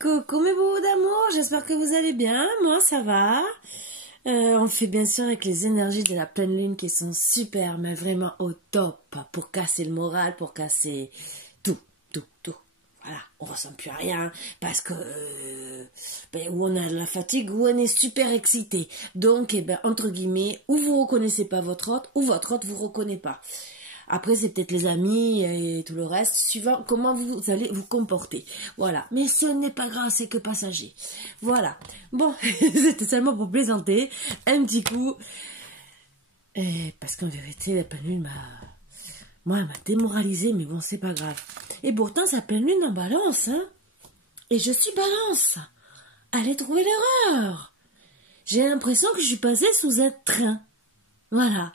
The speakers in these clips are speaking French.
Coucou mes beaux d'amour, j'espère que vous allez bien, moi ça va. On fait bien sûr avec les énergies de la pleine lune qui sont super, mais vraiment au top, pour casser le moral, pour casser tout. Voilà, on ressent plus à rien, parce que ou on a de la fatigue, ou on est super excité. Donc, entre guillemets, ou vous reconnaissez pas votre hôte, ou votre hôte vous reconnaît pas. Après, c'est peut-être les amis et tout le reste, suivant comment vous allez vous comporter. Voilà. Mais ce n'est pas grave, c'est que passager. Voilà. Bon, c'était seulement pour plaisanter. Un petit coup. Parce qu'en vérité, la pleine lune elle m'a démoralisée, mais bon, c'est pas grave. Et pourtant, sa pleine lune en balance, hein. Et je suis balance. Allez trouver l'erreur. J'ai l'impression que je suis passée sous un train. Voilà.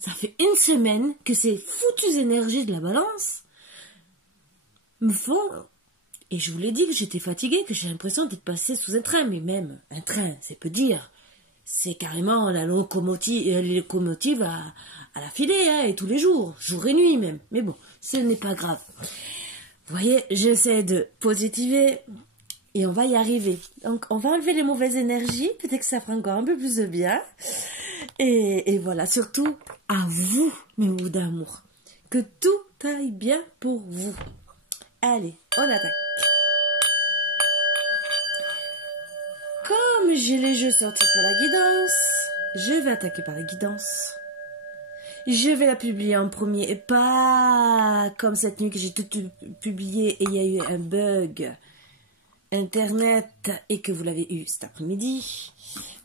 Ça fait une semaine que ces foutues énergies de la balance me font... Et je vous l'ai dit que j'étais fatiguée, que j'ai l'impression d'être passée sous un train. Mais même, un train, c'est peu dire. C'est carrément la locomotive à la filée, hein, et tous les jours, jour et nuit même. Mais bon, ce n'est pas grave. Vous voyez, j'essaie de positiver et on va y arriver. Donc, on va enlever les mauvaises énergies. Peut-être que ça fera encore un peu plus de bien. Et voilà, surtout à vous, mes mots d'amour. Que tout aille bien pour vous. Allez, on attaque. Comme j'ai les jeux sortis pour la guidance, je vais attaquer par la guidance. Je vais la publier en premier et pas comme cette nuit que j'ai tout publié et il y a eu un bug internet et que vous l'avez eu cet après-midi.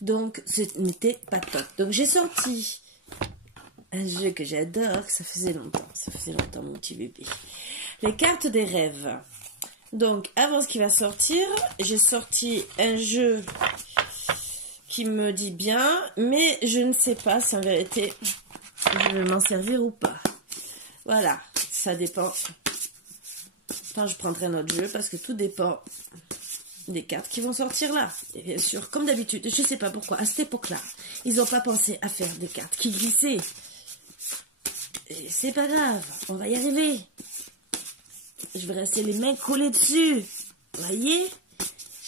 Donc, ce n'était pas top. Donc, j'ai sorti un jeu que j'adore, que ça faisait longtemps, mon petit bébé. Les cartes des rêves. Donc, avant ce qui va sortir, j'ai sorti un jeu qui me dit bien, mais je ne sais pas si en vérité, je vais m'en servir ou pas. Voilà, ça dépend. Enfin, je prendrai un autre jeu parce que tout dépend des cartes qui vont sortir là. Et bien sûr, comme d'habitude, je ne sais pas pourquoi, à cette époque-là, ils n'ont pas pensé à faire des cartes qui glissaient. Et c'est pas grave, on va y arriver. Je vais rester les mains collées dessus. Vous voyez?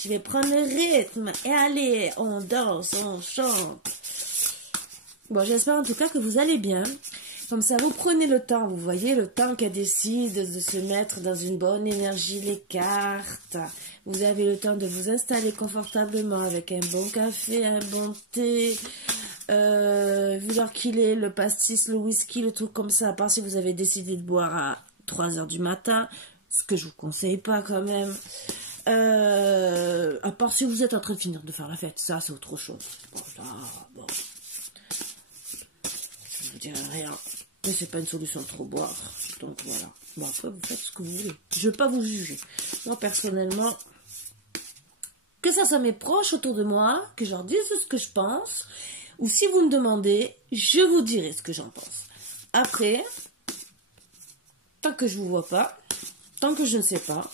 Je vais prendre le rythme. Et allez, on danse, on chante. Bon, j'espère en tout cas que vous allez bien. Comme ça, vous prenez le temps, vous voyez, le temps qu'elle décide de se mettre dans une bonne énergie, les cartes. Vous avez le temps de vous installer confortablement avec un bon café, un bon thé. Vu l'heure qu'il est, le pastis, le whisky, le truc comme ça. À part si vous avez décidé de boire à 3 heures du matin, ce que je vous conseille pas quand même. À part si vous êtes en train de finir de faire la fête, ça c'est autre chose. Bon, là, bon. Je vous dirai rien. Mais c'est pas une solution de trop boire. Donc voilà. Bon, après, vous faites ce que vous voulez. Je vais pas vous juger. Moi, personnellement, que ça soit mes proches autour de moi, que je leur dise ce que je pense, ou si vous me demandez, je vous dirai ce que j'en pense. Après, tant que je vous vois pas, tant que je ne sais pas,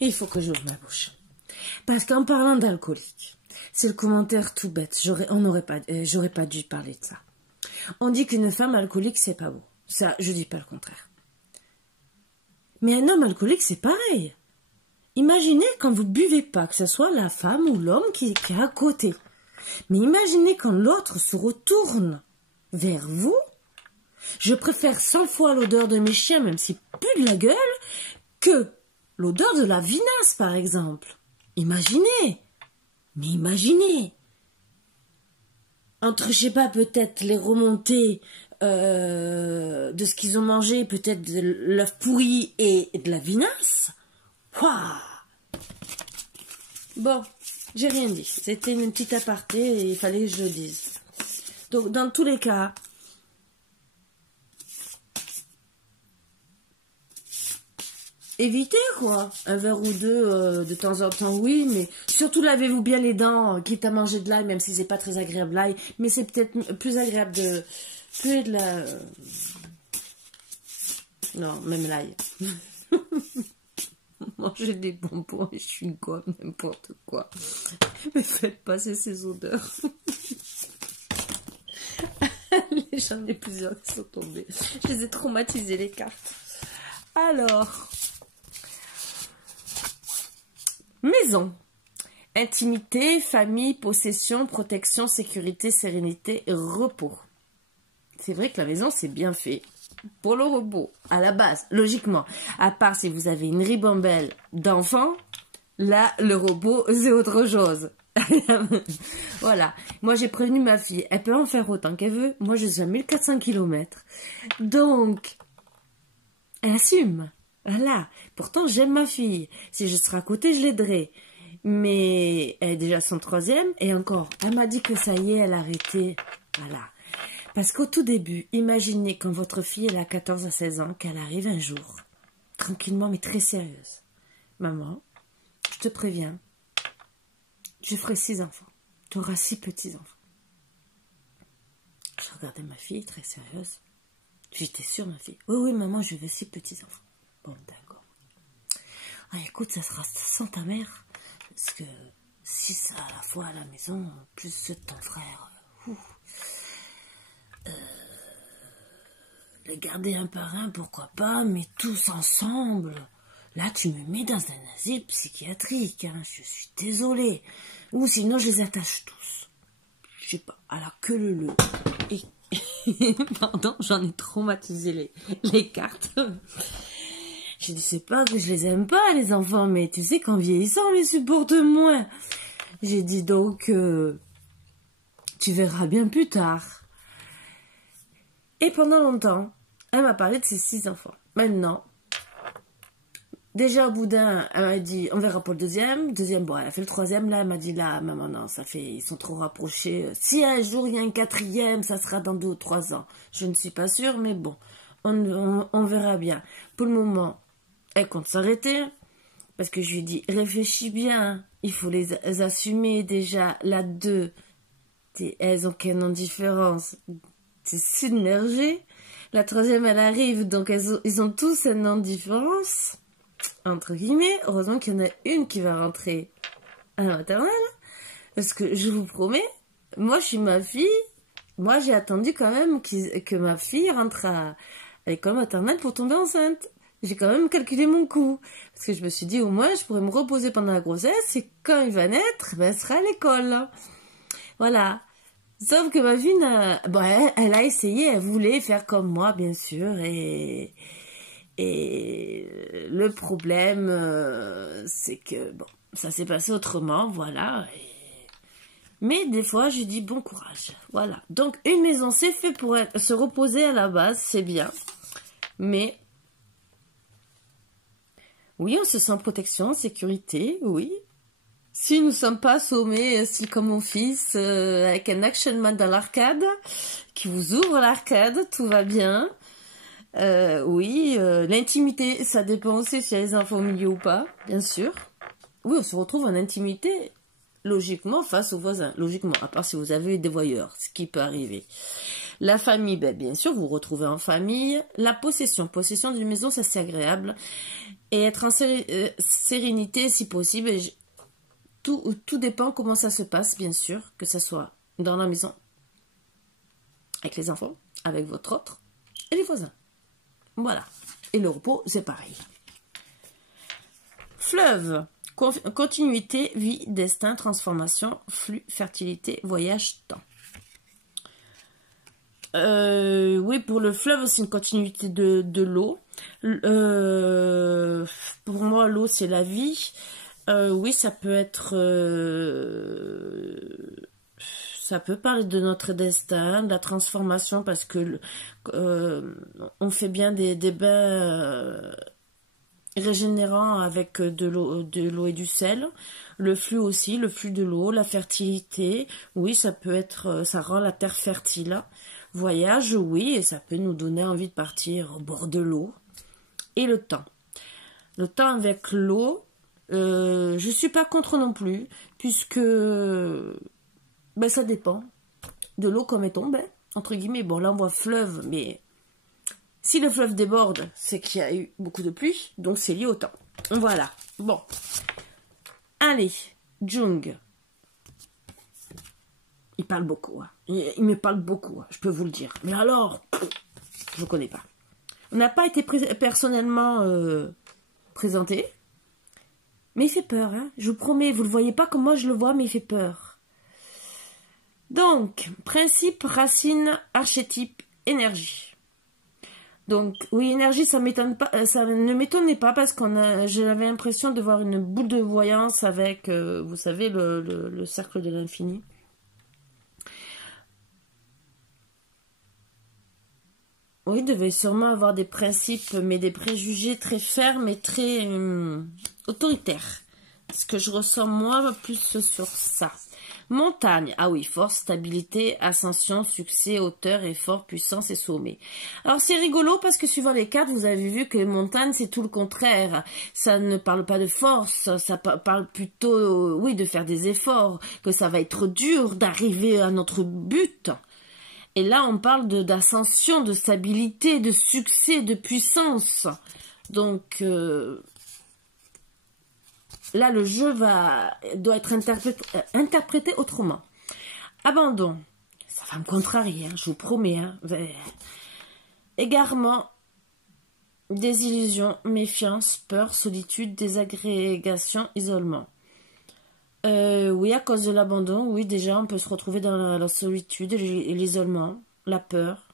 il faut que j'ouvre ma bouche. Parce qu'en parlant d'alcoolique, c'est le commentaire tout bête. J'aurais pas dû parler de ça. On dit qu'une femme alcoolique, c'est pas beau. Ça, je dis pas le contraire. Mais un homme alcoolique, c'est pareil. Imaginez quand vous buvez pas, que ce soit la femme ou l'homme qui est à côté. Mais imaginez quand l'autre se retourne vers vous. Je préfère 100 fois l'odeur de mes chiens, même s'ils puent de la gueule, que l'odeur de la vinasse, par exemple. Imaginez. Mais imaginez. Entre, je sais pas, peut-être les remontées de ce qu'ils ont mangé, peut-être de l'œuf pourri et de la vinasse. Waouh. Bon, j'ai rien dit. C'était une petite aparté et il fallait que je le dise. Donc, dans tous les cas, évitez, quoi. Un verre ou deux de temps en temps, oui, mais surtout lavez-vous bien les dents, quitte à manger de l'ail, même si c'est pas très agréable l'ail, mais c'est peut-être plus agréable de puer de la... Non, même l'ail. manger des bonbons et chewing-gum, n'importe quoi. Mais faites passer ces odeurs. J'en ai plusieurs qui sont tombées. Je les ai traumatisées, les cartes. Alors, maison. Intimité, famille, possession, protection, sécurité, sérénité, repos. C'est vrai que la maison, c'est bien fait pour le repos, à la base, logiquement. À part si vous avez une ribambelle d'enfants, là, le repos, c'est autre chose. Voilà. Moi, j'ai prévenu ma fille. Elle peut en faire autant qu'elle veut. Moi, je suis à 1400 km. Donc, elle assume. Voilà. Pourtant, j'aime ma fille. Si je serais à côté, je l'aiderais. Mais elle est déjà son 3e. Et encore, elle m'a dit que ça y est, elle a arrêté. Voilà. Parce qu'au tout début, imaginez quand votre fille elle a 14 à 16 ans, qu'elle arrive un jour, tranquillement mais très sérieuse. Maman, je te préviens, je ferai 6 enfants. Tu auras 6 petits-enfants. Je regardais ma fille, très sérieuse. J'étais sûre, ma fille. Oui, oui, maman, je veux 6 petits-enfants. Bon, d'accord. Ah, écoute, ça sera sans ta mère. Parce que 6 à la fois à la maison, plus ceux de ton frère. Les garder un par un, pourquoi pas, mais tous ensemble. Là, tu me mets dans un asile psychiatrique, hein, je suis désolée. Ou sinon, je les attache tous. Je sais pas, à la queue leu. Et... Pardon, j'en ai traumatisé les cartes. J'ai dit, c'est pas que je les aime pas, les enfants, mais tu sais qu'en vieillissant, on les supporte moins. J'ai dit donc, tu verras bien plus tard. Et pendant longtemps, elle m'a parlé de ses 6 enfants. Maintenant, déjà au bout d'un, elle m'a dit, on verra pour le deuxième. Deuxième, bon, elle a fait le 3e. Là, elle m'a dit, là, maman, non, ça fait, ils sont trop rapprochés. Si un jour il y a un 4e, ça sera dans 2 ou 3 ans. Je ne suis pas sûre, mais bon, on verra bien. Pour le moment, elle compte s'arrêter. Parce que je lui ai dit, réfléchis bien. Il faut les assumer déjà. La 2, elles ont qu'un an de différence. C'est submergé. La 3e, elle arrive, donc ils ont tous un an de différence, entre guillemets. Heureusement qu'il y en a une qui va rentrer à la maternelle, parce que je vous promets, moi, je suis ma fille, moi, j'ai attendu quand même que ma fille rentre à l'école maternelle pour tomber enceinte. J'ai quand même calculé mon coup, parce que je me suis dit, au moins, je pourrais me reposer pendant la grossesse, et quand il va naître, ben, elle sera à l'école. Voilà. Sauf que ma fille, bon, elle a essayé, elle voulait faire comme moi, bien sûr, et le problème, c'est que, bon, ça s'est passé autrement, voilà. Mais des fois, je dis bon courage, voilà. Donc, une maison, c'est fait pour se reposer à la base, c'est bien. Mais, oui, on se sent en protection, en sécurité, oui. Si nous ne sommes pas assommés, style comme mon fils, avec un action man dans l'arcade, qui vous ouvre l'arcade, tout va bien. Oui, l'intimité, ça dépend aussi si il y a les enfants au milieu ou pas, bien sûr. Oui, on se retrouve en intimité, logiquement, face aux voisins. Logiquement, à part si vous avez des voyeurs, ce qui peut arriver. La famille, ben, bien sûr, vous vous retrouvez en famille. La possession d'une maison, ça c'est agréable. Et être en sérénité, si possible. Tout dépend comment ça se passe, bien sûr, que ce soit dans la maison, avec les enfants, avec votre autre, et les voisins. Voilà. Et le repos, c'est pareil. Fleuve. Continuité, vie, destin, transformation, flux, fertilité, voyage, temps. Oui, pour le fleuve, c'est une continuité de l'eau. Pour moi, l'eau, c'est la vie. Oui, ça peut être... ça peut parler de notre destin, de la transformation, parce que on fait bien des bains régénérants avec de l'eau et du sel. Le flux aussi, le flux de l'eau, la fertilité. Oui, ça peut être... ça rend la terre fertile. Voyage, oui, et ça peut nous donner envie de partir au bord de l'eau. Et le temps. Le temps avec l'eau... je suis pas contre non plus, puisque ben, ça dépend de l'eau comme elle tombe, hein, entre guillemets. Bon, là on voit fleuve, mais si le fleuve déborde, c'est qu'il y a eu beaucoup de pluie, donc c'est lié au temps. Voilà. Bon. Allez, Jung. Il parle beaucoup. Hein. Il me parle beaucoup, hein, je peux vous le dire. Mais alors, je ne connais pas. On n'a pas été personnellement présenté. Mais il fait peur. Hein. Je vous promets, vous ne le voyez pas comme moi je le vois, mais il fait peur. Donc, principe, racine, archétype, énergie. Donc, oui, énergie, ça m'étonne pas, ça ne m'étonnait pas parce j'avais l'impression de voir une boule de voyance avec, vous savez, le cercle de l'infini. Oui, il devait sûrement avoir des principes, mais des préjugés très fermes et très autoritaires. Ce que je ressens moi plus sur ça. Montagne, ah oui, force, stabilité, ascension, succès, hauteur, effort, puissance et sommet. Alors c'est rigolo parce que suivant les cartes, vous avez vu que les montagnes c'est tout le contraire. Ça ne parle pas de force, ça parle plutôt, oui, de faire des efforts, que ça va être dur d'arriver à notre but. Et là, on parle d'ascension, de stabilité, de succès, de puissance. Donc, là, le jeu doit être interprété autrement. Abandon. Ça va me contrarier, hein, je vous promets. Hein. Égarement, désillusion, méfiance, peur, solitude, désagrégation, isolement. Oui, à cause de l'abandon, oui, déjà, on peut se retrouver dans la solitude et l'isolement, la peur,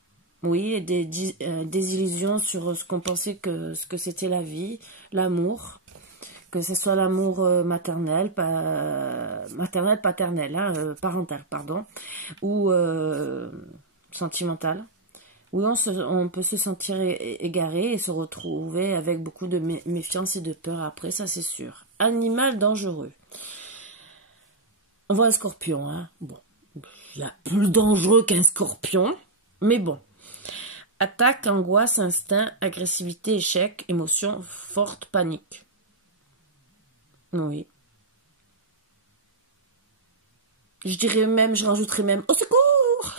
oui, et des illusions sur ce qu'on pensait ce que c'était la vie, l'amour, que ce soit l'amour maternel, paternel, hein, parental, pardon, ou sentimental. Oui, on peut se sentir égaré et se retrouver avec beaucoup de méfiance et de peur après, ça c'est sûr. Animal dangereux. On voit un scorpion, hein. Bon, il y a plus dangereux qu'un scorpion, mais bon. Attaque, angoisse, instinct, agressivité, échec, émotion forte, panique. Oui. Je rajouterais même au secours.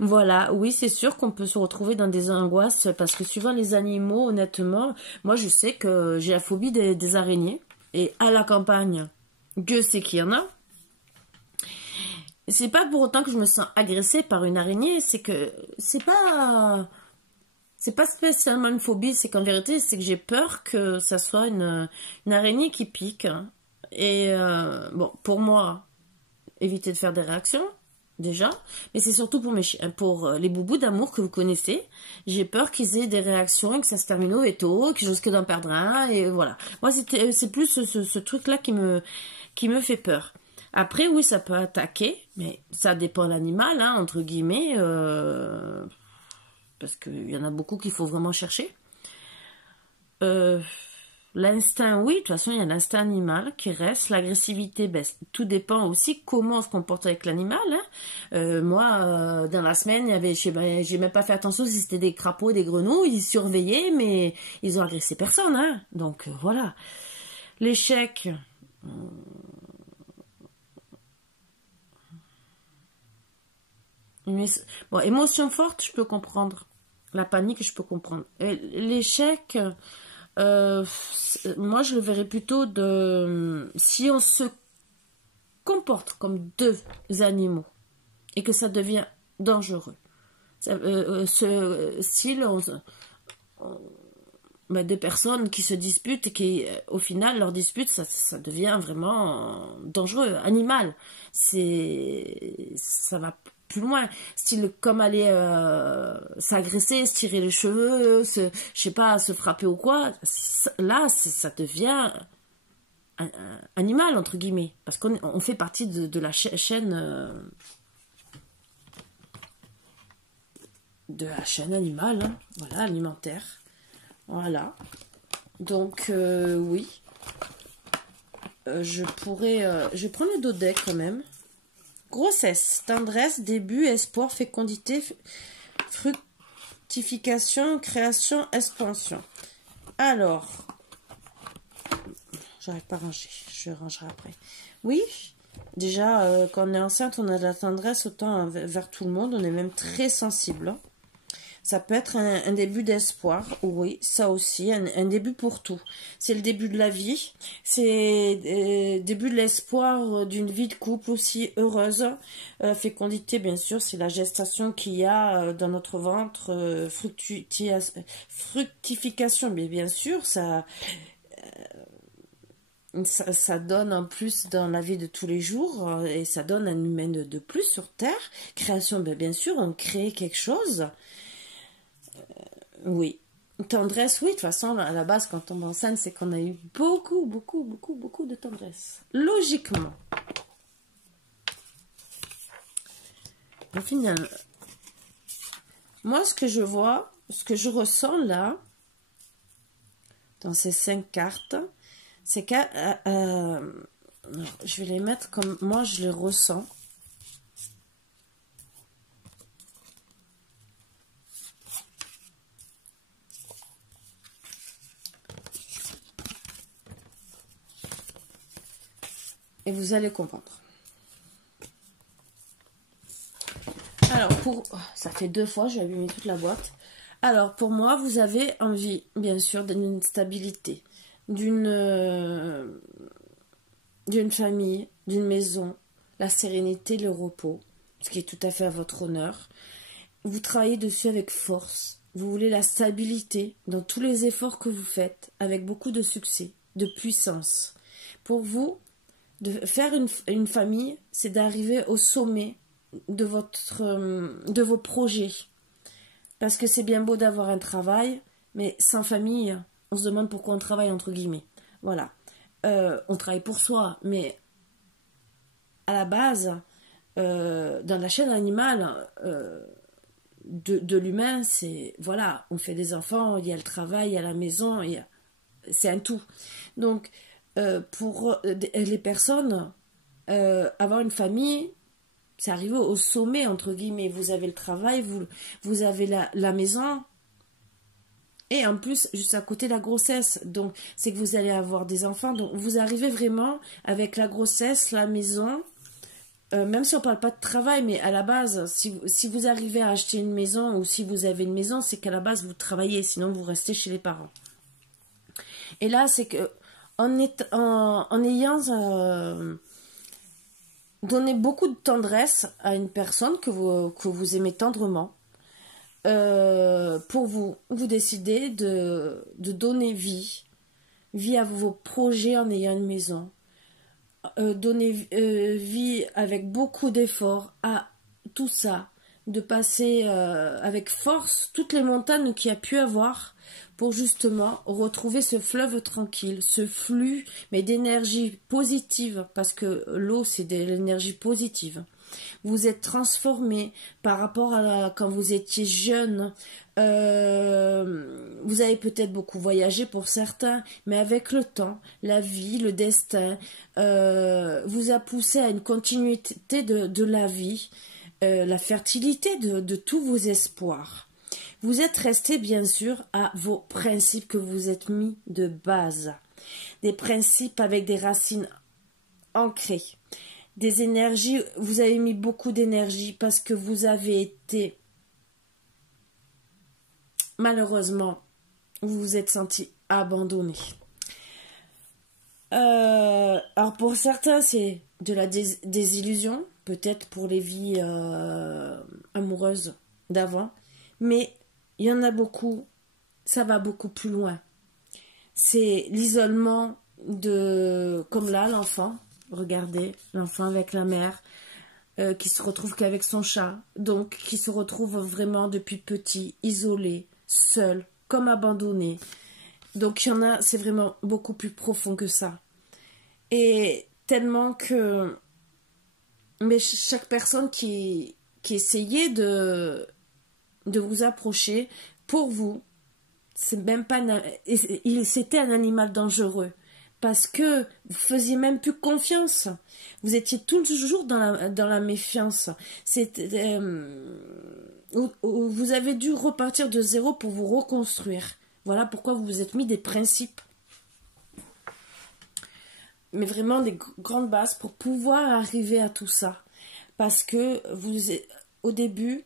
Voilà, oui, c'est sûr qu'on peut se retrouver dans des angoisses parce que suivant les animaux, honnêtement, moi je sais que j'ai la phobie des araignées. Et à la campagne, Dieu sait qu'il y en a. C'est pas pour autant que je me sens agressée par une araignée, c'est que c'est pas spécialement une phobie, c'est qu'en vérité, c'est que j'ai peur que ça soit une araignée qui pique. Et bon, pour moi, éviter de faire des réactions, déjà, mais c'est surtout pour mes chiens, pour les boubous d'amour que vous connaissez. J'ai peur qu'ils aient des réactions et que ça se termine au veto, que je risque d'en perdre un, et voilà. Moi, c'est plus ce truc-là qui me fait peur. Après, oui, ça peut attaquer, mais ça dépend de l'animal, hein, entre guillemets, parce qu'il y en a beaucoup qu'il faut vraiment chercher. L'instinct, oui, de toute façon, il y a l'instinct animal qui reste. L'agressivité, ben, tout dépend aussi comment on se comporte avec l'animal. Hein. Moi, dans la semaine, j'ai même pas fait attention si c'était des crapauds et des grenouilles. Ils surveillaient, mais ils ont agressé personne. Hein. Donc, voilà. L'échec... Bon, émotion forte, je peux comprendre. La panique, je peux comprendre. L'échec, moi, je le verrais plutôt si on se comporte comme deux animaux et que ça devient dangereux. Deux personnes qui se disputent et qui, au final, leur dispute, ça devient vraiment dangereux, animal. Ça va plus loin, style comme aller s'agresser, se tirer les cheveux, je sais pas, se frapper ou quoi, là ça devient animal entre guillemets, parce qu'on fait partie de la chaîne animale, hein, voilà, alimentaire, voilà. Donc oui, je vais prendre le dos deck quand même. Grossesse, tendresse, début, espoir, fécondité, fructification, création, expansion. Alors, j'arrive pas à ranger, je rangerai après. Oui, déjà, quand on est enceinte, on a de la tendresse autant vers tout le monde, on est même très sensible. Hein. Ça peut être un début d'espoir, oui, ça aussi, un début pour tout. C'est le début de la vie, c'est le début de l'espoir d'une vie de couple aussi heureuse. Fécondité, bien sûr, c'est la gestation qu'il y a dans notre ventre, fructification, mais bien sûr, ça donne en plus dans la vie de tous les jours et ça donne un humain de plus sur Terre. Création, bien sûr, on crée quelque chose. Oui. Tendresse, oui, de toute façon, à la base, quand on tombe enceinte, c'est qu'on a eu beaucoup, beaucoup, beaucoup, beaucoup de tendresse. Logiquement. Au final, moi, ce que je vois, ce que je ressens là, dans ces 5 cartes, c'est que je vais les mettre comme moi je les ressens. Et vous allez comprendre. Alors, ça fait 2 fois, j'ai abîmé toute la boîte. Alors, pour moi, vous avez envie, bien sûr, d'une stabilité, d'une famille, d'une maison, la sérénité, le repos, ce qui est tout à fait à votre honneur. Vous travaillez dessus avec force. Vous voulez la stabilité dans tous les efforts que vous faites, avec beaucoup de succès, de puissance. Pour vous, de faire une famille, c'est d'arriver au sommet de vos projets. Parce que c'est bien beau d'avoir un travail, mais sans famille, on se demande pourquoi on travaille, entre guillemets. Voilà. On travaille pour soi, mais à la base, dans la chaîne animale de l'humain, c'est, voilà, on fait des enfants, il y a le travail, il y a la maison, c'est un tout. Donc, pour les personnes, avoir une famille, c'est arrivé au sommet, entre guillemets. Vous avez le travail, vous avez la maison, et en plus, juste à côté, la grossesse. Donc, c'est que vous allez avoir des enfants. Donc, vous arrivez vraiment avec la grossesse, la maison, même si on ne parle pas de travail, mais à la base, si vous arrivez à acheter une maison, ou si vous avez une maison, c'est qu'à la base, vous travaillez, sinon vous restez chez les parents. Et là, c'est que en ayant donné beaucoup de tendresse à une personne que vous aimez tendrement, pour vous décidez de donner vie à vos projets en ayant une maison, donner vie avec beaucoup d'efforts à tout ça, de passer avec force toutes les montagnes qu'il y a pu avoir pour justement retrouver ce fleuve tranquille, ce flux, mais d'énergie positive, parce que l'eau, c'est de l'énergie positive. Vous êtes transformé par rapport à quand vous étiez jeune. Vous avez peut-être beaucoup voyagé pour certains, mais avec le temps, la vie, le destin vous a poussé à une continuité de la vie, la fertilité de tous vos espoirs. Vous êtes resté bien sûr à vos principes que vous êtes mis de base. Des principes avec des racines ancrées. Des énergies, vous avez mis beaucoup d'énergie parce que vous avez été, malheureusement, vous vous êtes senti abandonné. Alors pour certains, c'est de la désillusion, peut-être pour les vies amoureuses d'avant, mais il y en a beaucoup, ça va beaucoup plus loin. C'est l'isolement comme là, l'enfant. Regardez, l'enfant avec la mère qui se retrouve qu'avec son chat, donc qui se retrouve vraiment depuis petit, isolé, seul, comme abandonné. Donc il y en a, c'est vraiment beaucoup plus profond que ça. Et tellement que... Mais chaque personne qui essayait de vous approcher, pour vous, c'est même pas... C'était un animal dangereux. Parce que vous faisiez même plus confiance. Vous étiez toujours dans la méfiance. Vous avez dû repartir de zéro pour vous reconstruire. Voilà pourquoi vous vous êtes mis des principes. Mais vraiment des grandes bases pour pouvoir arriver à tout ça. Parce que au début,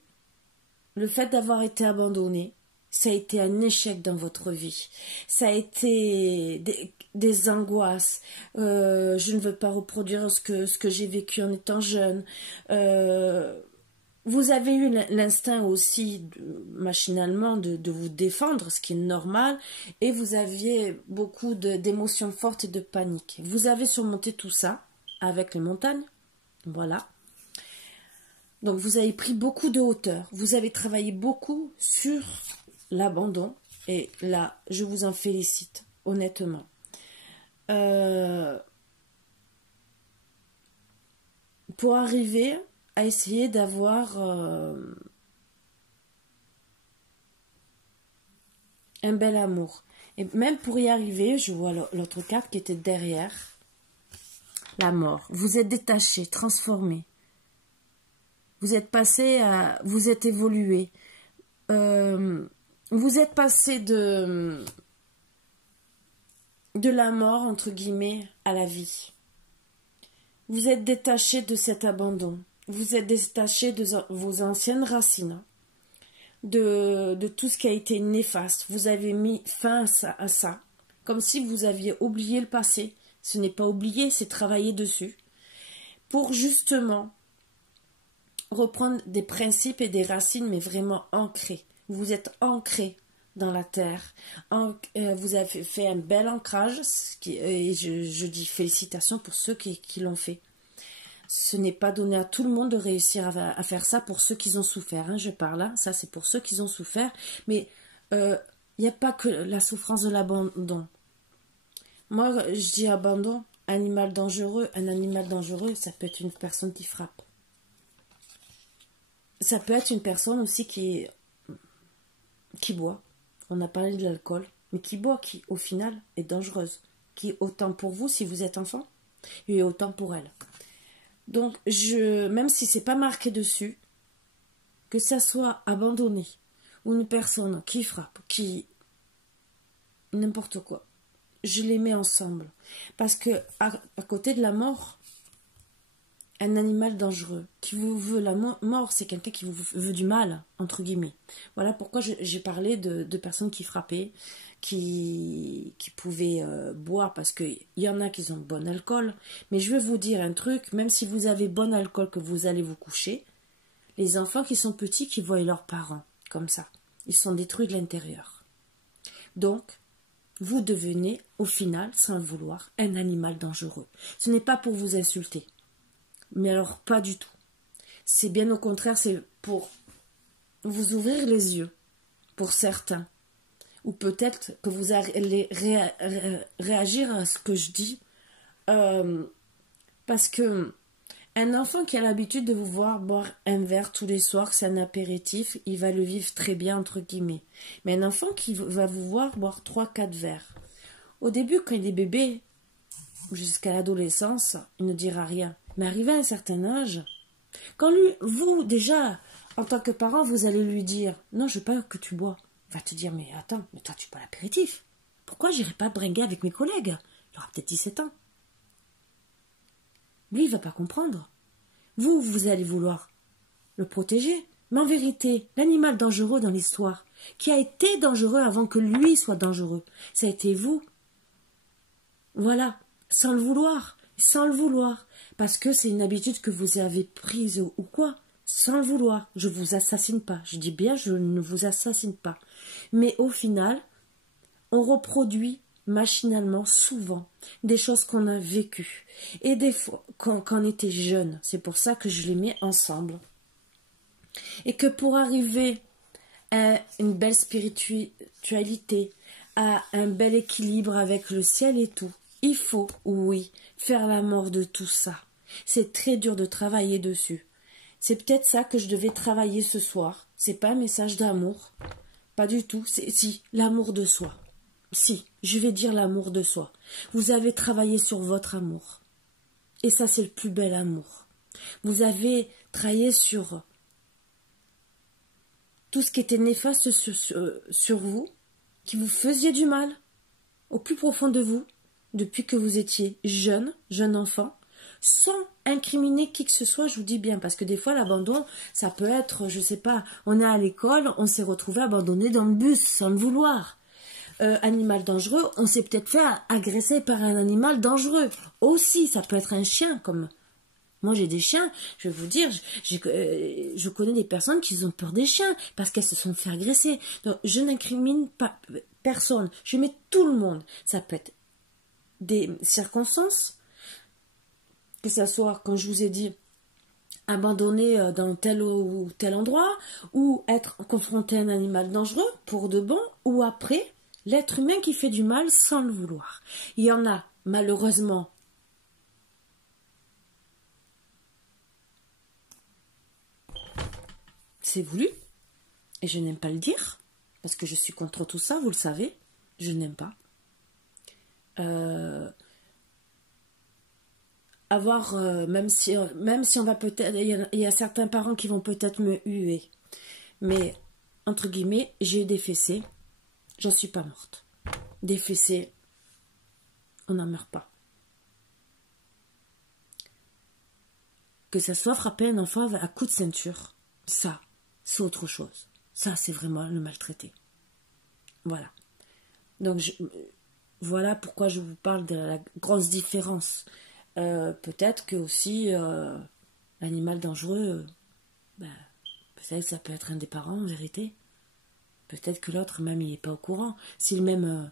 le fait d'avoir été abandonné, ça a été un échec dans votre vie. Ça a été des angoisses. Je ne veux pas reproduire ce que j'ai vécu en étant jeune. Vous avez eu l'instinct aussi, machinalement, de vous défendre, ce qui est normal, et vous aviez beaucoup d'émotions fortes et de panique. Vous avez surmonté tout ça avec les montagnes, voilà. Donc vous avez pris beaucoup de hauteur, vous avez travaillé beaucoup sur l'abandon, et là, je vous en félicite, honnêtement. Pour arriver à essayer d'avoir un bel amour. Et même pour y arriver, je vois l'autre carte qui était derrière, la mort. Vous êtes détaché, transformé. Vous êtes passé à... Vous êtes évolué. Vous êtes passé de la mort, entre guillemets, à la vie. Vous êtes détaché de cet abandon. Vous êtes détaché de vos anciennes racines, de tout ce qui a été néfaste. Vous avez mis fin à ça, comme si vous aviez oublié le passé. Ce n'est pas oublié, c'est travailler dessus, pour justement reprendre des principes et des racines, mais vraiment ancrés. Vous êtes ancré dans la terre. Vous avez fait un bel ancrage, et je dis félicitations pour ceux qui l'ont fait. Ce n'est pas donné à tout le monde de réussir à faire ça pour ceux qui ont souffert. Hein, je parle là, ça c'est pour ceux qui ont souffert. Mais il n'y a pas que la souffrance de l'abandon. Moi, je dis abandon, animal dangereux. Un animal dangereux, ça peut être une personne qui frappe. Ça peut être une personne aussi qui boit. On a parlé de l'alcool, mais qui boit, qui au final est dangereuse. Qui est autant pour vous si vous êtes enfant, et autant pour elle. Donc, même si c'est pas marqué dessus, que ça soit abandonné, ou une personne qui frappe, n'importe quoi, je les mets ensemble. Parce que, à côté de la mort, un animal dangereux, qui vous veut la mort, c'est quelqu'un qui vous veut du mal, entre guillemets. Voilà pourquoi j'ai parlé de personnes qui frappaient, qui pouvaient boire, parce qu'il y en a qui ont bon alcool. Mais je vais vous dire un truc, même si vous avez bon alcool, que vous allez vous coucher, les enfants qui sont petits, qui voient leurs parents comme ça, ils sont détruits de l'intérieur. Donc, vous devenez, au final, sans le vouloir, un animal dangereux. Ce n'est pas pour vous insulter. Mais alors, pas du tout. C'est bien au contraire, c'est pour vous ouvrir les yeux, pour certains. Ou peut-être que vous allez réagir à ce que je dis. Parce que un enfant qui a l'habitude de vous voir boire un verre tous les soirs, c'est un apéritif, il va le vivre très bien, entre guillemets. Mais un enfant qui va vous voir boire 3-4 verres, au début, quand il est bébé, jusqu'à l'adolescence, il ne dira rien. Mais arrivé à un certain âge, quand vous, déjà, en tant que parent, vous allez lui dire « Non, je veux pas que tu bois ». Il va te dire « Mais attends, mais toi, tu bois l'apéritif. Pourquoi j'irai pas bringuer avec mes collègues ? Il aura peut-être 17 ans. » Lui, il va pas comprendre. Vous allez vouloir le protéger. Mais en vérité, l'animal dangereux dans l'histoire, qui a été dangereux avant que lui soit dangereux, ça a été vous. Voilà, sans le vouloir. Sans le vouloir, parce que c'est une habitude que vous avez prise ou quoi, sans le vouloir. Je vous assassine pas, je dis bien je ne vous assassine pas. Mais au final, on reproduit machinalement souvent des choses qu'on a vécues. Et des fois, quand on était jeune, c'est pour ça que je les mets ensemble. Et que pour arriver à une belle spiritualité, à un bel équilibre avec le ciel et tout, il faut, oui, faire la mort de tout ça. C'est très dur de travailler dessus. C'est peut-être ça que je devais travailler ce soir. C'est pas un message d'amour. Pas du tout. Si, l'amour de soi. Si, je vais dire l'amour de soi. Vous avez travaillé sur votre amour. Et ça, c'est le plus bel amour. Vous avez travaillé sur tout ce qui était néfaste sur vous, qui vous faisait du mal, au plus profond de vous, depuis que vous étiez jeune enfant, sans incriminer qui que ce soit, je vous dis bien, parce que des fois l'abandon, ça peut être, je sais pas, on est à l'école, on s'est retrouvé abandonné dans le bus sans le vouloir. Animal dangereux, on s'est peut-être fait agresser par un animal dangereux. Aussi, ça peut être un chien, comme moi j'ai des chiens, je vais vous dire, je connais des personnes qui ont peur des chiens parce qu'elles se sont fait agresser. Donc je n'incrimine pas personne, je mets tout le monde. Ça peut être des circonstances, que ce soit, quand je vous ai dit, abandonné dans tel ou tel endroit, ou être confronté à un animal dangereux pour de bon, ou après, l'être humain qui fait du mal sans le vouloir. Il y en a, malheureusement, c'est voulu, et je n'aime pas le dire, parce que je suis contre tout ça, vous le savez, je n'aime pas. Même si on va peut-être, il y a certains parents qui vont peut-être me huer, mais entre guillemets, j'ai eu des fessées, j'en suis pas morte. Des fessées, on n'en meurt pas. Que ça soit frapper un enfant à coups de ceinture, ça, c'est autre chose. Ça, c'est vraiment le maltraiter. Voilà. Donc, voilà pourquoi je vous parle de la grosse différence. Peut-être que aussi, l'animal dangereux, peut-être que ça peut être un des parents, en vérité. Peut-être que l'autre, même, il n'est pas au courant. Si le même...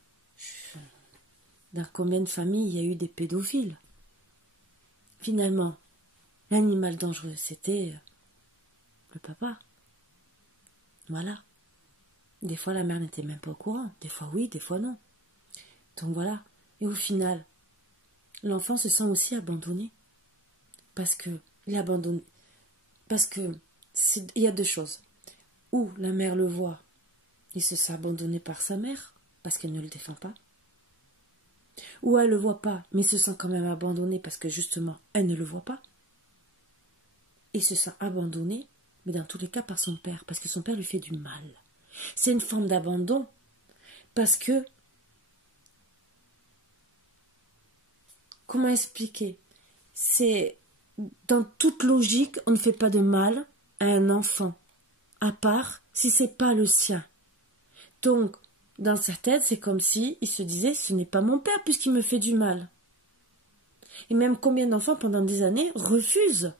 dans combien de familles il y a eu des pédophiles? Finalement, l'animal dangereux, c'était le papa. Voilà. Des fois, la mère n'était même pas au courant. Des fois, oui, des fois, non. Donc voilà. Et au final, l'enfant se sent aussi abandonné. Parce que il est abandonné. Parce que il y a deux choses. Ou la mère le voit, il se sent abandonné par sa mère, parce qu'elle ne le défend pas. Ou elle ne le voit pas, mais il se sent quand même abandonné parce que justement, elle ne le voit pas. Il se sent abandonné, mais dans tous les cas par son père, parce que son père lui fait du mal. C'est une forme d'abandon, parce que, comment expliquer? C'est, dans toute logique, on ne fait pas de mal à un enfant, à part si c'est pas le sien. Donc, dans sa tête, c'est comme si il se disait, ce n'est pas mon père puisqu'il me fait du mal. Et même combien d'enfants pendant des années refusent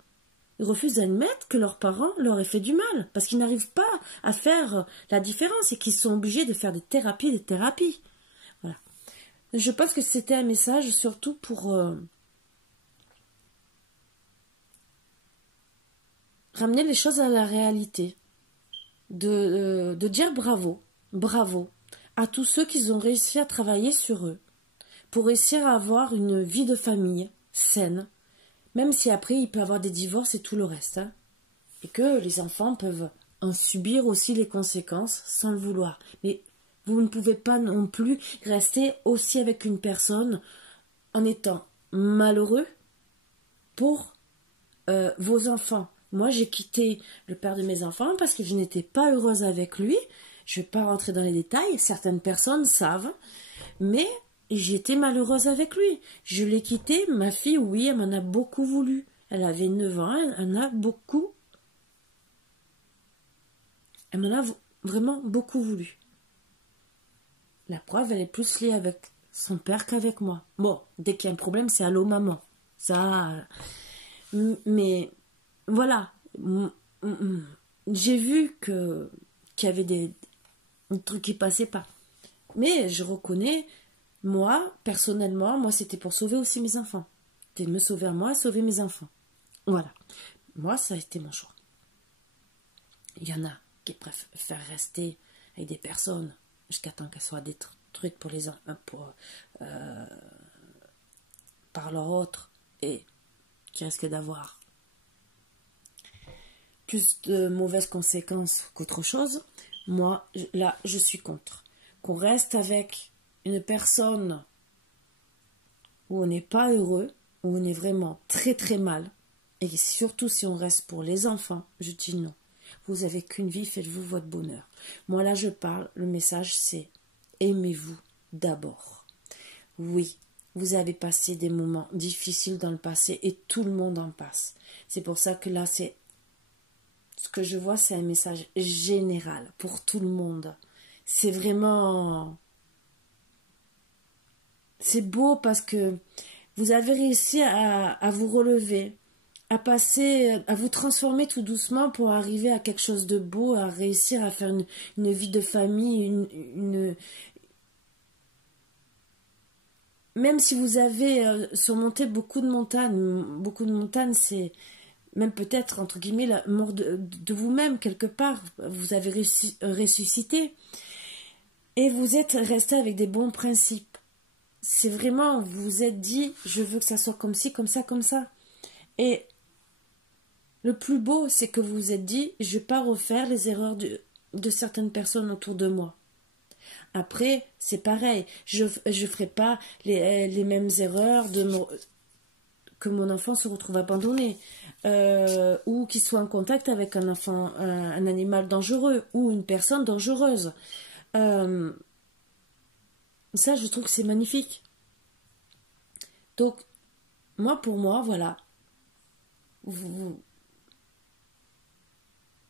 d'admettre que leurs parents leur aient fait du mal, parce qu'ils n'arrivent pas à faire la différence et qu'ils sont obligés de faire des thérapies. Voilà. Je pense que c'était un message surtout pour ramener les choses à la réalité, de dire bravo à tous ceux qui ont réussi à travailler sur eux, pour réussir à avoir une vie de famille saine, même si après il peut y avoir des divorces et tout le reste, hein, et que les enfants peuvent en subir aussi les conséquences sans le vouloir. Mais vous ne pouvez pas non plus rester aussi avec une personne en étant malheureux pour vos enfants. Moi, j'ai quitté le père de mes enfants parce que je n'étais pas heureuse avec lui. Je ne vais pas rentrer dans les détails, certaines personnes savent, mais j'étais malheureuse avec lui. Je l'ai quitté, ma fille, oui, elle m'en a beaucoup voulu. Elle avait 9 ans, elle en a beaucoup. Elle m'en a vraiment beaucoup voulu. La preuve, elle est plus liée avec son père qu'avec moi. Bon, dès qu'il y a un problème, c'est allô maman. Ça... Mais voilà. J'ai vu qu'il y avait des trucs qui passaient pas. Mais je reconnais, moi, personnellement, moi, c'était pour sauver aussi mes enfants. C'était de me sauver à moi et sauver mes enfants. Voilà. Moi, ça a été mon choix. Il y en a qui préfèrent rester avec des personnes jusqu'à temps qu'elles soient détruites pour les par leur autre et qui risquent d'avoir plus de mauvaises conséquences qu'autre chose. Moi, là, je suis contre. Qu'on reste avec une personne où on n'est pas heureux, où on est vraiment très très mal, et surtout si on reste pour les enfants, je dis non. Vous avez qu'une vie, faites-vous votre bonheur. Moi là je parle, le message c'est aimez-vous d'abord. Oui, Vous avez passé des moments difficiles dans le passé et tout le monde en passe. C'est pour ça que là, ce que je vois, c'est un message général pour tout le monde. C'est vraiment... C'est beau parce que vous avez réussi à vous relever, à passer, à vous transformer tout doucement pour arriver à quelque chose de beau, à réussir à faire une vie de famille, même si vous avez surmonté beaucoup de montagnes, c'est même peut-être, entre guillemets, la mort de vous-même, quelque part. Vous avez ressuscité et vous êtes resté avec des bons principes. C'est vraiment, vous vous êtes dit, je veux que ça soit comme ci, comme ça, comme ça. Et le plus beau, c'est que vous vous êtes dit, je ne vais pas refaire les erreurs de certaines personnes autour de moi. Après, c'est pareil, je ne ferai pas les mêmes erreurs que mon enfant se retrouve abandonné, ou qu'il soit en contact avec un enfant, un animal dangereux, ou une personne dangereuse. Ça, je trouve que c'est magnifique. Donc, pour moi, voilà.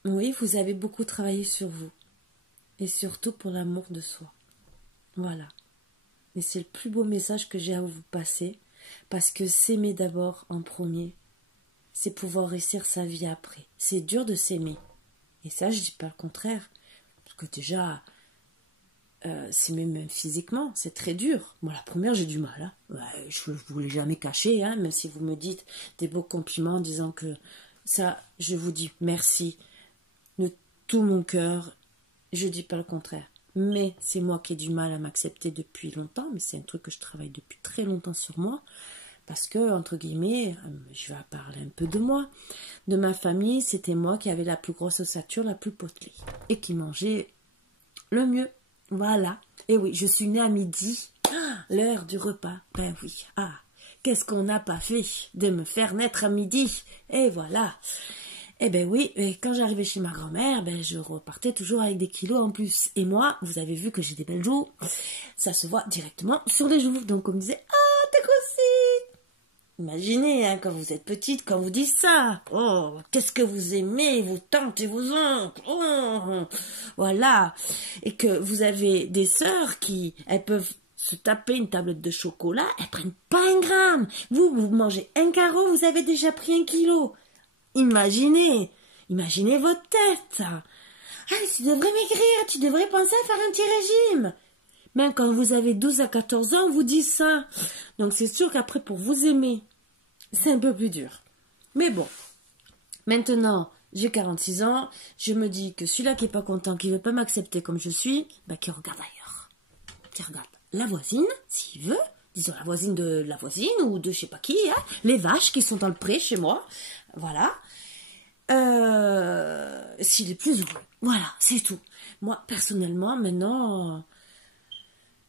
Oui, vous avez beaucoup travaillé sur vous. Et surtout pour l'amour de soi. Voilà. Et c'est le plus beau message que j'ai à vous passer. Parce que s'aimer d'abord en premier, c'est pouvoir réussir sa vie après. C'est dur de s'aimer. Et ça, je dis pas le contraire. Parce que déjà, s'aimer même physiquement, c'est très dur. Moi, la première, j'ai du mal. Hein. Ouais, je ne vous l'ai jamais caché, hein, même si vous me dites des beaux compliments en disant que ça, je vous dis merci de tout mon cœur. Je dis pas le contraire. Mais c'est moi qui ai du mal à m'accepter depuis longtemps. Mais c'est un truc que je travaille depuis très longtemps sur moi. Parce que, entre guillemets, je vais parler un peu de moi. De ma famille, c'était moi qui avais la plus grosse ossature, la plus potelée. Et qui mangeait le mieux. Voilà. Et oui, je suis née à midi. L'heure du repas. Ben oui. Qu'est-ce qu'on n'a pas fait de me faire naître à midi. Et voilà. Eh ben oui, et quand j'arrivais chez ma grand-mère, je repartais toujours avec des kilos en plus. Et moi, vous avez vu que j'ai des belles joues, ça se voit directement sur les joues. Donc on me disait, t'es grossie. Imaginez, hein, quand vous êtes petite, quand vous dites ça. Oh, qu'est-ce que vous aimez, vos tantes et vos oncles. Oh, voilà. Et que vous avez des sœurs elles peuvent se taper une tablette de chocolat, elles prennent pas un gramme. Vous mangez un carreau, vous avez déjà pris 1 kilo. Imaginez votre tête. Tu devrais maigrir, tu devrais penser à faire un petit régime. Même quand vous avez 12 à 14 ans, on vous dit ça. Donc c'est sûr qu'après, pour vous aimer, c'est un peu plus dur. Mais bon, maintenant, j'ai 46 ans, je me dis que celui-là qui n'est pas content, qui ne veut pas m'accepter comme je suis, qui regarde ailleurs. Qui regarde la voisine, s'il veut. Disons la voisine de la voisine ou de je sais pas qui, hein, les vaches qui sont dans le pré chez moi. Voilà. S'il est plus heureux. Voilà, c'est tout. Moi, personnellement, maintenant,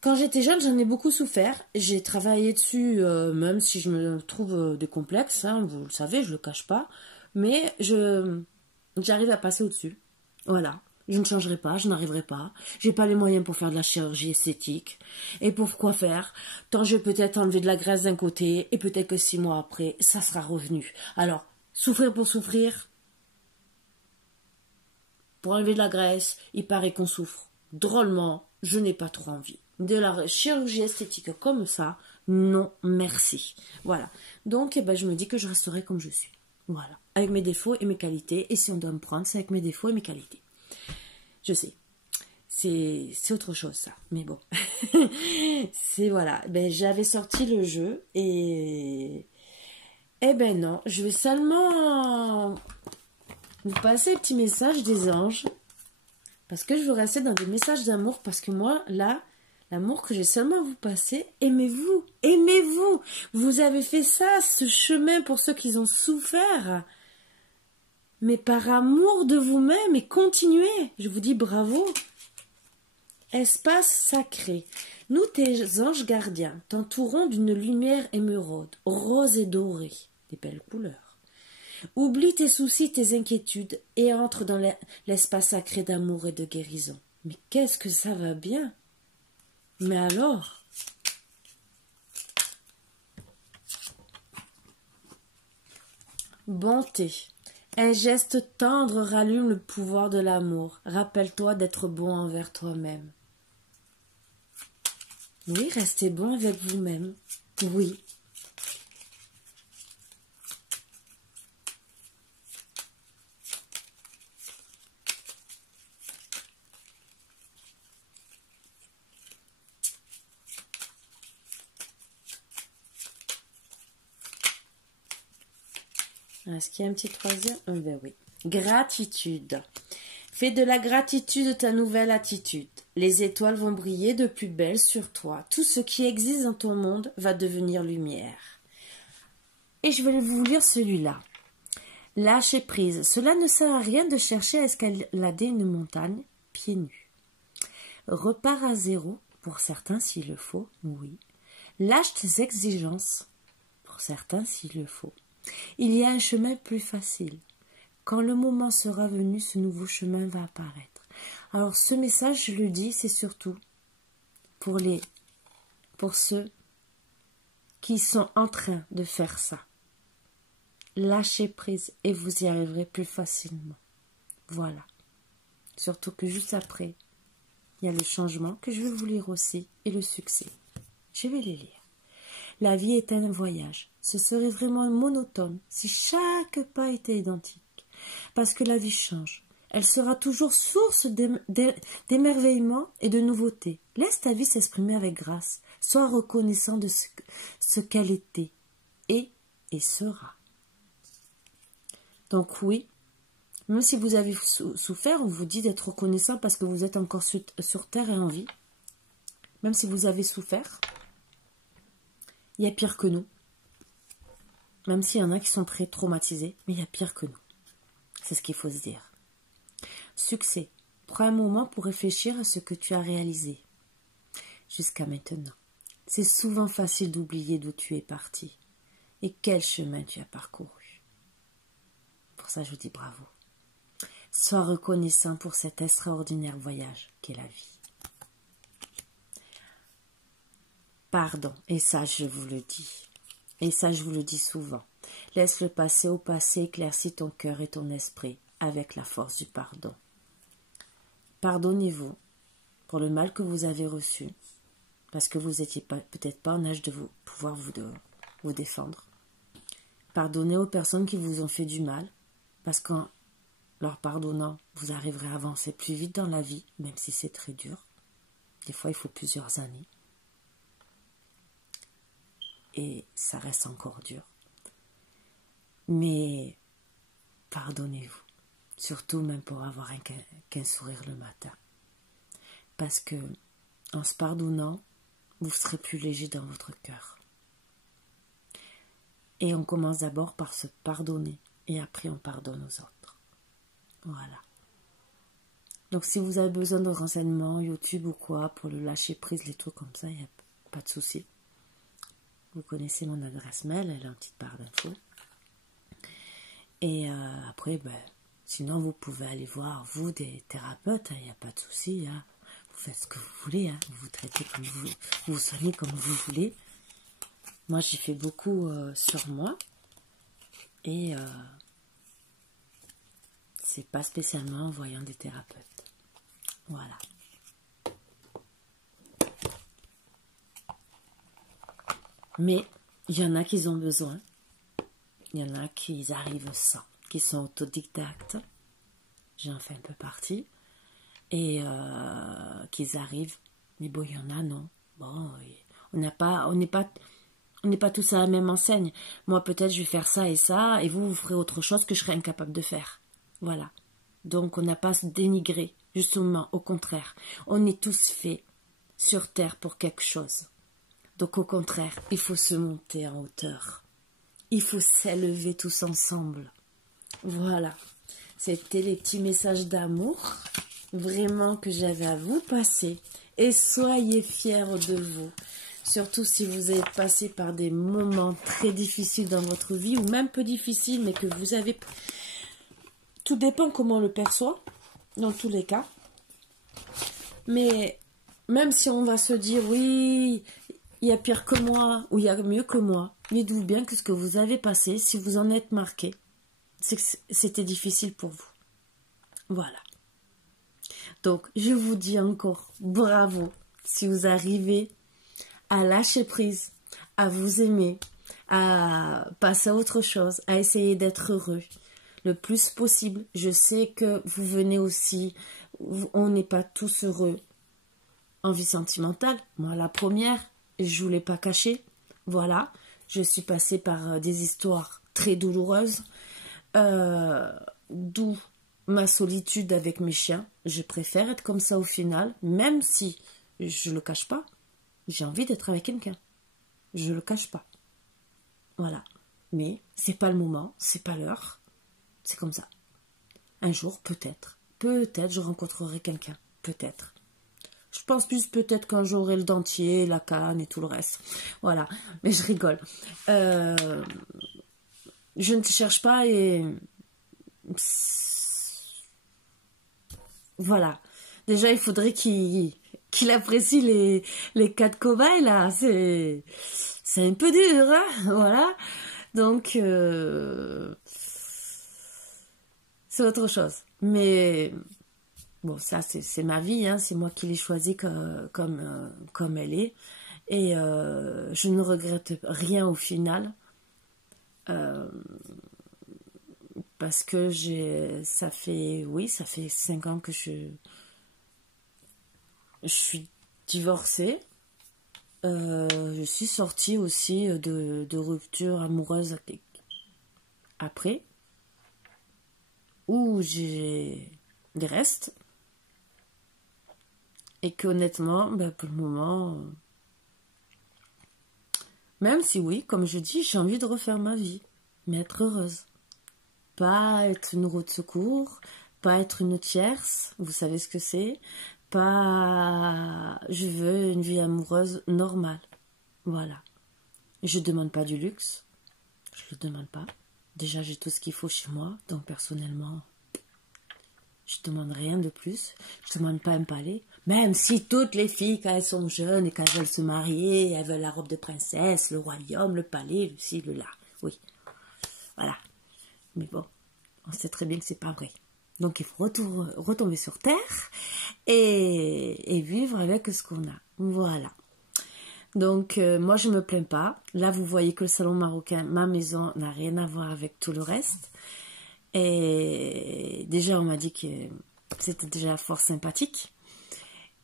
quand j'étais jeune, j'en ai beaucoup souffert. J'ai travaillé dessus, même si je me trouve des complexes, hein, vous le savez, je le cache pas. Mais j'arrive à passer au-dessus. Voilà. Je ne changerai pas, je n'arriverai pas. J'ai pas les moyens pour faire de la chirurgie esthétique. Et pour quoi faire? Tant je vais peut-être enlever de la graisse d'un côté, et peut-être que 6 mois après, ça sera revenu. Alors, souffrir pour souffrir, pour enlever de la graisse, il paraît qu'on souffre. Drôlement, je n'ai pas trop envie. De la chirurgie esthétique comme ça, non, merci. Voilà. Donc, je me dis que je resterai comme je suis. Voilà. Avec mes défauts et mes qualités. Et si on doit me prendre, c'est avec mes défauts et mes qualités. Je sais. C'est autre chose, ça. Mais bon. C'est voilà. J'avais sorti le jeu et... non. Je vais seulement vous passer un petit message des anges. Parce que je veux rester dans des messages d'amour. Parce que moi, là, l'amour que j'ai seulement à vous passer, aimez-vous. Aimez-vous. Vous avez fait ça, ce chemin pour ceux qui ont souffert. Mais par amour de vous-même et continuez. Je vous dis bravo. Espace sacré. Nous, tes anges gardiens, t'entourons d'une lumière émeraude, rose et dorée, des belles couleurs. Oublie tes soucis, tes inquiétudes et entre dans l'espace sacré d'amour et de guérison. Mais qu'est-ce que ça va bien? Mais alors? Bonté. Un geste tendre rallume le pouvoir de l'amour. Rappelle-toi d'être bon envers toi-même. Oui, restez bon avec vous-même. Oui. Est-ce qu'il y a un petit troisième? Ben oui. Gratitude. Fais de la gratitude ta nouvelle attitude. Les étoiles vont briller de plus belle sur toi. Tout ce qui existe dans ton monde va devenir lumière. Et je vais vous lire celui-là. Lâcher prise. Cela ne sert à rien de chercher à escalader une montagne pieds nus. Repars à zéro, pour certains s'il le faut, oui. Lâche tes exigences, pour certains s'il le faut. Il y a un chemin plus facile. Quand le moment sera venu, ce nouveau chemin va apparaître. Alors ce message, je le dis, c'est surtout pour ceux qui sont en train de faire ça. Lâchez prise et vous y arriverez plus facilement. Voilà. Surtout que juste après, il y a le changement que je vais vous lire aussi et le succès. Je vais les lire. La vie est un voyage. Ce serait vraiment monotone si chaque pas était identique. Parce que la vie change. Elle sera toujours source d'émerveillement et de nouveautés. Laisse ta vie s'exprimer avec grâce. Sois reconnaissant de ce qu'elle était et sera. Donc oui, même si vous avez souffert, on vous dit d'être reconnaissant parce que vous êtes encore sur terre et en vie. Même si vous avez souffert, il y a pire que nous. Même s'il y en a qui sont très traumatisés, mais il y a pire que nous. C'est ce qu'il faut se dire. Succès. Prends un moment pour réfléchir à ce que tu as réalisé jusqu'à maintenant. C'est souvent facile d'oublier d'où tu es parti et quel chemin tu as parcouru. Pour ça, je vous dis bravo. Sois reconnaissant pour cet extraordinaire voyage qu'est la vie. Pardon, et ça je vous le dis. Et ça je vous le dis souvent. Laisse le passé au passé, éclaircis ton cœur et ton esprit avec la force du pardon. Pardonnez-vous pour le mal que vous avez reçu, parce que vous n'étiez peut-être pas en âge de pouvoir vous défendre. Pardonnez aux personnes qui vous ont fait du mal, parce qu'en leur pardonnant, vous arriverez à avancer plus vite dans la vie, même si c'est très dur. Des fois, il faut plusieurs années. Et ça reste encore dur. Mais pardonnez-vous. Surtout même pour avoir qu'un sourire le matin. Parce que en se pardonnant, vous serez plus léger dans votre cœur. Et on commence d'abord par se pardonner. Et après on pardonne aux autres. Voilà. Donc si vous avez besoin de renseignements, YouTube ou quoi, pour le lâcher prise, les trucs comme ça, il n'y a pas de souci. Vous connaissez mon adresse mail, elle est en petite barre d'infos. Et après, sinon vous pouvez aller voir, vous, des thérapeutes, il n'y a pas de souci. Hein. Vous faites ce que vous voulez, hein. Vous traitez comme vous soignez comme vous voulez. Moi, j'ai fait beaucoup sur moi. Et c'est pas spécialement en voyant des thérapeutes. Voilà. Mais il y en a qui ont besoin. Il y en a qui arrivent sans, qui sont autodidactes. J'en fais un peu partie. Et qu'ils arrivent. Mais bon, il y en a, non. Bon, on n'est pas tous à la même enseigne. Moi, peut-être, je vais faire ça, et vous ferez autre chose que je serai incapable de faire. Voilà. Donc, on n'a pas à se dénigrer. Justement, au contraire. On est tous faits sur Terre pour quelque chose. Donc, au contraire, il faut se monter en hauteur. Il faut s'élever tous ensemble. Voilà. C'était les petits messages d'amour, vraiment, que j'avais à vous passer. Et soyez fiers de vous. Surtout si vous êtes passé par des moments très difficiles dans votre vie, ou même peu difficiles, mais que vous avez... Tout dépend comment on le perçoit, dans tous les cas. Mais même si on va se dire, oui, il y a pire que moi, ou il y a mieux que moi, dites-vous bien que ce que vous avez passé, si vous en êtes marqué, c'est que c'était difficile pour vous. Voilà. Donc, je vous dis encore bravo si vous arrivez à lâcher prise, à vous aimer, à passer à autre chose, à essayer d'être heureux le plus possible. Je sais que vous venez aussi, on n'est pas tous heureux en vie sentimentale. Moi, la première, je ne vous l'ai pas caché. Voilà, je suis passée par des histoires très douloureuses, d'où ma solitude avec mes chiens. Je préfère être comme ça au final, même si, je ne le cache pas, j'ai envie d'être avec quelqu'un. Je ne le cache pas. Voilà. Mais c'est pas le moment, c'est pas l'heure. C'est comme ça. Un jour, peut-être, je rencontrerai quelqu'un. Peut-être. Je pense plus peut-être quand j'aurai le dentier, la canne et tout le reste. Voilà. Mais je rigole. Je ne cherche pas et... Voilà. Déjà, il faudrait qu'il apprécie les 4 cobayes, là. C'est un peu dur, hein. Voilà. Donc, c'est autre chose. Mais, bon, ça, c'est ma vie, hein. C'est moi qui l'ai choisie comme elle est. Et je ne regrette rien au final. Parce que ça fait 5 ans que je suis divorcée. Je suis sortie aussi de rupture amoureuse après, où j'ai des restes. Et qu'honnêtement, pour le moment, même si oui, comme je dis, j'ai envie de refaire ma vie, mais être heureuse. Pas être une roue de secours, pas être une tierce, vous savez ce que c'est. Je veux une vie amoureuse normale. Voilà. Je ne demande pas du luxe. Je ne le demande pas. Déjà, j'ai tout ce qu'il faut chez moi. Donc, personnellement, je ne demande rien de plus. Je ne demande pas un palais. Même si toutes les filles, quand elles sont jeunes et qu'elles veulent se marier, elles veulent la robe de princesse, le royaume, le palais, le ci, le là. Oui. Voilà. Mais bon, on sait très bien que c'est pas vrai. Donc, il faut retomber sur terre et vivre avec ce qu'on a. Voilà. Donc, moi, je me plains pas. Là, vous voyez que le salon marocain, ma maison, n'a rien à voir avec tout le reste. Et déjà, on m'a dit que c'était déjà fort sympathique.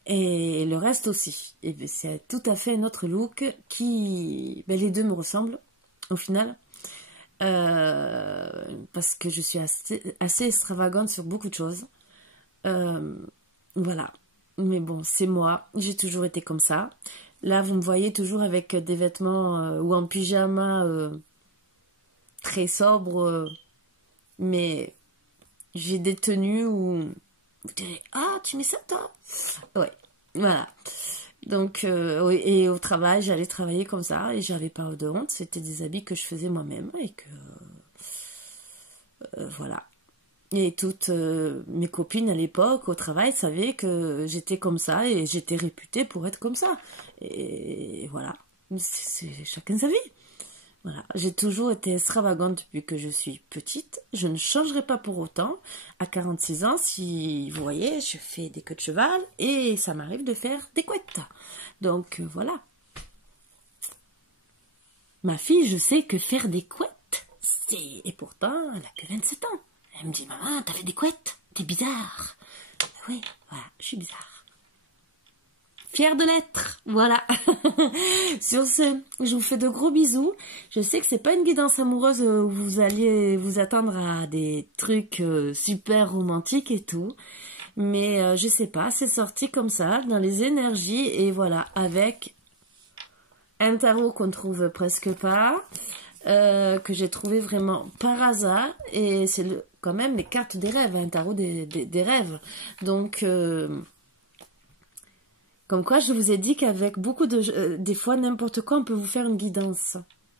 Et le reste aussi. Et c'est tout à fait notre look qui... les deux me ressemblent, au final. Parce que je suis assez extravagante sur beaucoup de choses. Voilà. Mais bon, c'est moi. J'ai toujours été comme ça. Là, vous me voyez toujours avec des vêtements ou en pyjama très sobres. Mais j'ai des tenues où vous direz « Ah, tu mets ça, toi ?» Ouais, voilà. Donc, oui, et au travail, j'allais travailler comme ça et j'avais pas de honte. C'était des habits que je faisais moi-même et que... voilà. Et toutes mes copines à l'époque, au travail, savaient que j'étais comme ça et j'étais réputée pour être comme ça. Et voilà. C'est chacun sa vie. Voilà. J'ai toujours été extravagante depuis que je suis petite. Je ne changerai pas pour autant. À 46 ans, si vous voyez, je fais des queues de cheval et ça m'arrive de faire des couettes. Donc voilà. Ma fille, je sais que faire des couettes, c'est... Et pourtant, elle a que 27 ans. Elle me dit, maman, t'as fait des couettes? T'es bizarre. Oui, voilà, je suis bizarre. Fière de l'être, voilà. Sur ce, je vous fais de gros bisous. Je sais que c'est pas une guidance amoureuse où vous allez vous attendre à des trucs super romantiques et tout. Mais je sais pas, c'est sorti comme ça, dans les énergies. Et voilà, avec un tarot qu'on trouve presque pas, que j'ai trouvé vraiment par hasard. Et c'est quand même les cartes des rêves, un tarot des rêves. Donc... Comme quoi, je vous ai dit qu'avec beaucoup de... des fois, n'importe quoi, on peut vous faire une guidance.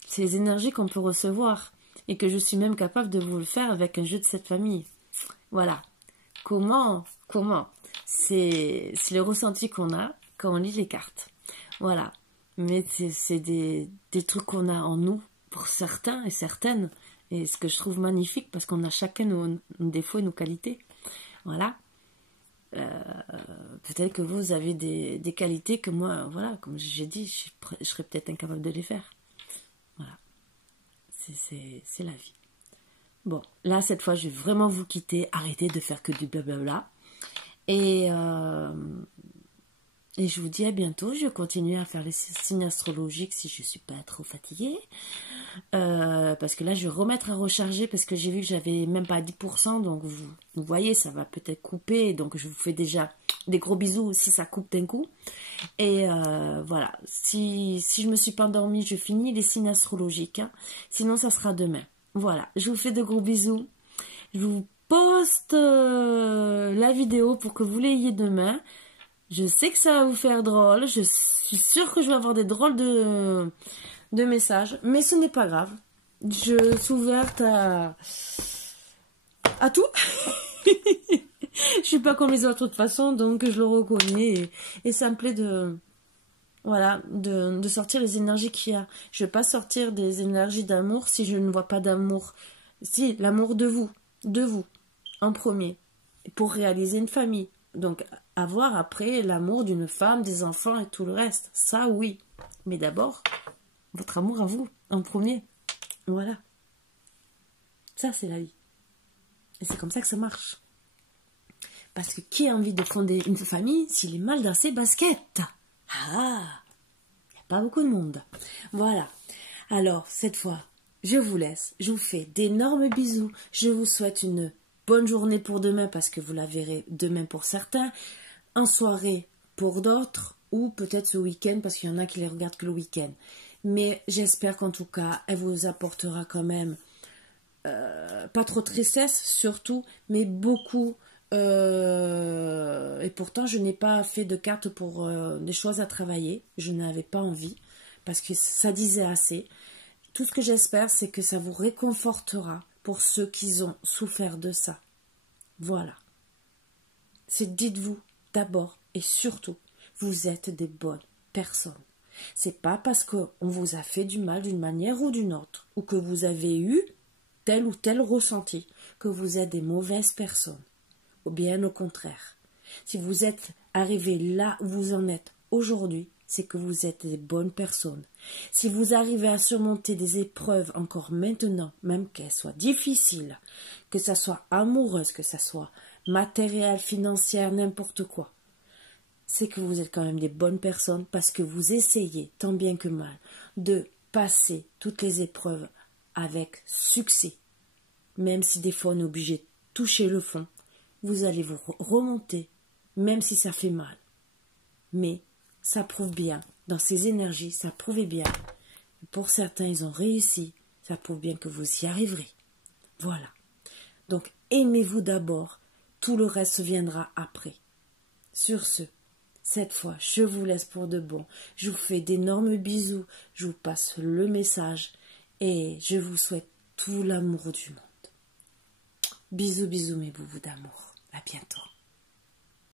C'est les énergies qu'on peut recevoir. Et que je suis même capable de vous le faire avec un jeu de cette famille. Voilà. Comment c'est le ressenti qu'on a quand on lit les cartes. Voilà. Mais c'est des trucs qu'on a en nous, pour certains et certaines. Et ce que je trouve magnifique, parce qu'on a chacun nos défauts et nos qualités. Voilà. Peut-être que vous avez des qualités que moi, voilà, comme j'ai dit, je serais peut-être incapable de les faire. Voilà. C'est la vie. Bon, là, cette fois, je vais vraiment vous quitter. Arrêtez de faire que du blablabla. Et je vous dis à bientôt. Je vais continuer à faire les signes astrologiques si je ne suis pas trop fatiguée. Parce que là, je vais remettre à recharger parce que j'ai vu que j'avais même pas 10%. Donc, vous voyez, ça va peut-être couper. Donc, je vous fais déjà des gros bisous si ça coupe d'un coup. Et voilà. Si je me suis pas endormie, je finis les signes astrologiques. Hein. Sinon, ça sera demain. Voilà. Je vous fais de gros bisous. Je vous poste la vidéo pour que vous l'ayez demain. Je sais que ça va vous faire drôle. Je suis sûre que je vais avoir des drôles de messages. Mais ce n'est pas grave. Je suis ouverte à tout. Je suis pas comme les autres de toute façon. Donc je le reconnais. Et ça me plaît voilà, de sortir les énergies qu'il y a. Je ne vais pas sortir des énergies d'amour si je ne vois pas d'amour. Si, l'amour de vous, en premier, pour réaliser une famille. Donc, avoir après l'amour d'une femme, des enfants et tout le reste. Ça, oui. Mais d'abord, votre amour à vous, en premier. Voilà. Ça, c'est la vie. Et c'est comme ça que ça marche. Parce que qui a envie de fonder une famille s'il est mal dans ses baskets? Ah, il n'y a pas beaucoup de monde. Voilà. Alors, cette fois, je vous laisse. Je vous fais d'énormes bisous. Je vous souhaite une bonne journée pour demain parce que vous la verrez demain pour certains. En soirée pour d'autres. Ou peut-être ce week-end parce qu'il y en a qui les regardent que le week-end. Mais j'espère qu'en tout cas, elle vous apportera quand même pas trop de tristesse surtout, mais beaucoup. Et pourtant je n'ai pas fait de carte pour des choses à travailler, je n'avais pas envie parce que ça disait assez. Tout ce que j'espère c'est que ça vous réconfortera pour ceux qui ont souffert de ça. Voilà, c'est dites-vous d'abord et surtout vous êtes des bonnes personnes. C'est pas parce qu'on vous a fait du mal d'une manière ou d'une autre ou que vous avez eu tel ou tel ressenti que vous êtes des mauvaises personnes. Ou bien au contraire. Si vous êtes arrivé là où vous en êtes aujourd'hui, c'est que vous êtes des bonnes personnes. Si vous arrivez à surmonter des épreuves encore maintenant, même qu'elles soient difficiles, que ça soit amoureuse, que ça soit matériel, financière, n'importe quoi, c'est que vous êtes quand même des bonnes personnes parce que vous essayez, tant bien que mal, de passer toutes les épreuves avec succès. Même si des fois on est obligé de toucher le fond, vous allez vous remonter, même si ça fait mal. Mais ça prouve bien, dans ces énergies, ça prouvait bien. Pour certains, ils ont réussi, ça prouve bien que vous y arriverez. Voilà. Donc, aimez-vous d'abord, tout le reste viendra après. Sur ce, cette fois, je vous laisse pour de bon. Je vous fais d'énormes bisous, je vous passe le message et je vous souhaite tout l'amour du monde. Bisous, bisous mes boubous d'amour. À bientôt.